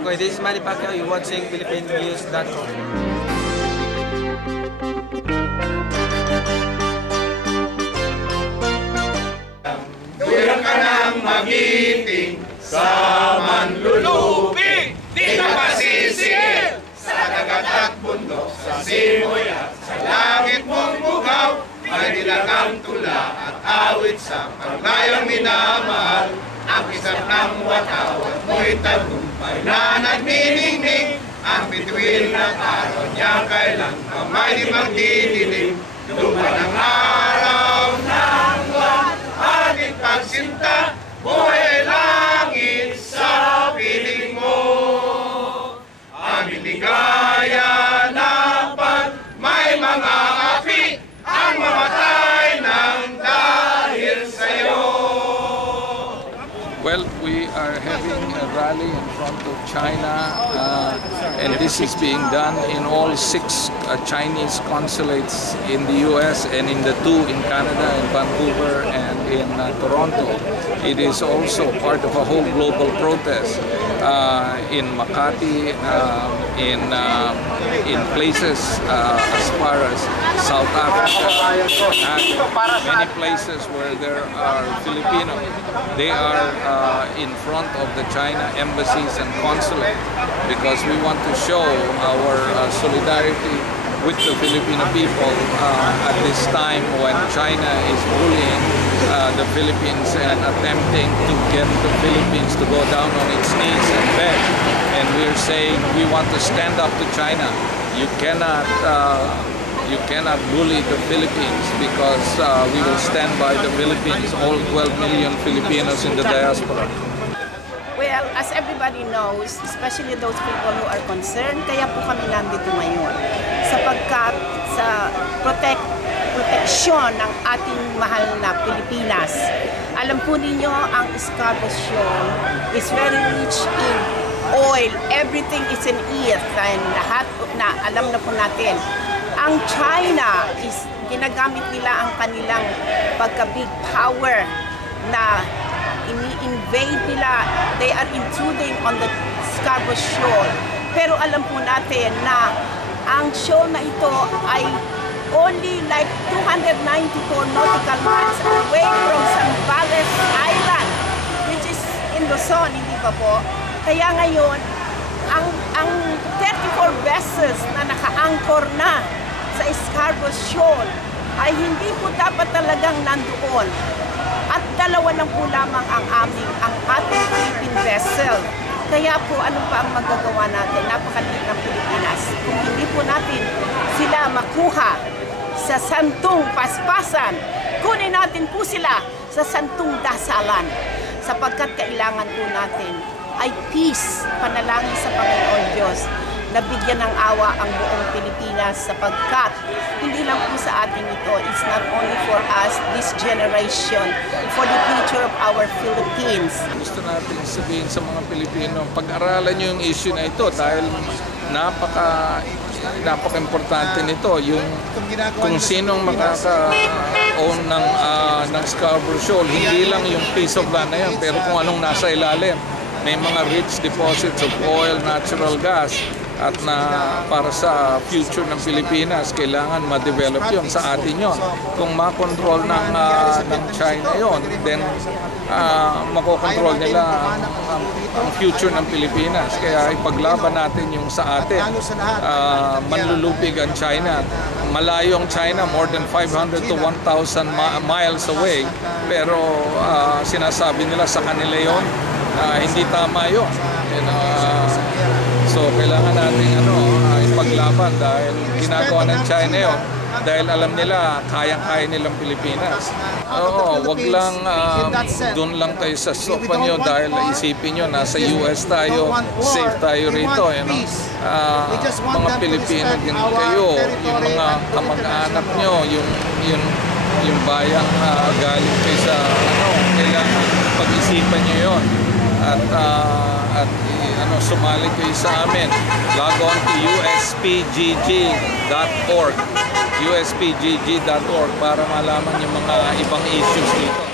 Okay, this is Manny Pacquiao. You're watching PhilippineNews.com. Tuyang ka ng magiting sa manlulupi, di ka masisingil sa dagat at bundok, sa simoy at sa langit mong bugaw, may dilakang tula at awit sa paglayang minamahal. Ang kisap ng watawat mo'y tagumpay na nagniningning, ang bituin at araw niya kailan kamay di magdidilim. Lupa ng araw ng buwan, ating pagsinta, buhay langit sa piling mo. Aming ligaya na pag may mga api, ang mamatay ng dahil sa'yo. Well, we are having a rally in front of China, and this is being done in all 6 Chinese consulates in the US and in the 2 in Canada, in Vancouver and in Toronto. It is also part of a whole global protest in Makati, in places as far as South Africa, and many places where there are Filipinos. They are in front of the China embassies and consulate because we want to show our solidarity with the Filipino people at this time when China is bullying the Philippines and attempting to get the Philippines to go down on its knees and beg. And we're saying we want to stand up to China. You cannot bully the Philippines because we will stand by the Philippines, all 12 million Filipinos in the diaspora. Well, as everybody knows, especially those people who are concerned, kaya po kami nandito ngayon. Sapagkat sa proteksyon ng ating mahal na Pilipinas. Alam po ninyo, ang Scarborough Shoal is very rich in oil. Everything is in earth. And lahat na alam na po natin. Ang China is ginagamit nila ang kanilang pagka-big power na ini-invade nila. They are intruding on the Scarborough Shoal. Pero alam po natin na ang shoal na ito ay only like 294 nautical miles away from Zambales Island, which is in Luzon, hindi ba po? Kaya ngayon, ang 34 vessels na naka-anchor na sa Scarborough Shoal ay hindi po dapat talagang nandoon. At dalawa lang po lamang ang ating Philippine vessel. Kaya po, ano pa ang magagawa natin? Napakaliit ng Pilipinas. Kung hindi po natin sila makuha sa santong paspasan, kunin natin po sila sa santong dasalan. Sapagkat kailangan po natin ay peace, panalangin sa Panginoon Diyos, na bigyan ng awa ang buong Pilipinas sapagkat hindi lang po sa atin ito, it's not only for us, this generation, for the future of our Philippines. Gusto natin sabihin sa mga Pilipino, pag-aralan nyo yung issue na ito dahil napaka-importante nito, yung kung sinong makaka-own ng Scarborough Shoal, hindi lang yung piece of land na yan, pero kung anong nasa ilalim. May mga rich deposits of oil, natural gas, at na para sa future ng Pilipinas, kailangan ma-develop yun sa atin yun. Kung makontrol ng China yun, then makokontrol nila ang future ng Pilipinas. Kaya ipaglaban natin yung sa atin. Manlulupig ang China. Malayo ang China, more than 500 to 1,000 miles away. Pero sinasabi nila sa kanila yun, hindi tama yun. So kailangan natin ipaglaban dahil ginagawa ng China yun dahil alam nila kayang-kaya nilang Pilipinas. Oo, wag lang doon lang tayo sa sopa nyo dahil isipin nyo nasa US tayo, safe tayo rito. Mga Pilipino din kayo, yung mga kamag-anak nyo, yung bayang galing kayo sa kailangan pag-isipan nyo yun. At sumali kayo sa amin. Log on to uspgg.org para malaman yung mga ibang issues dito.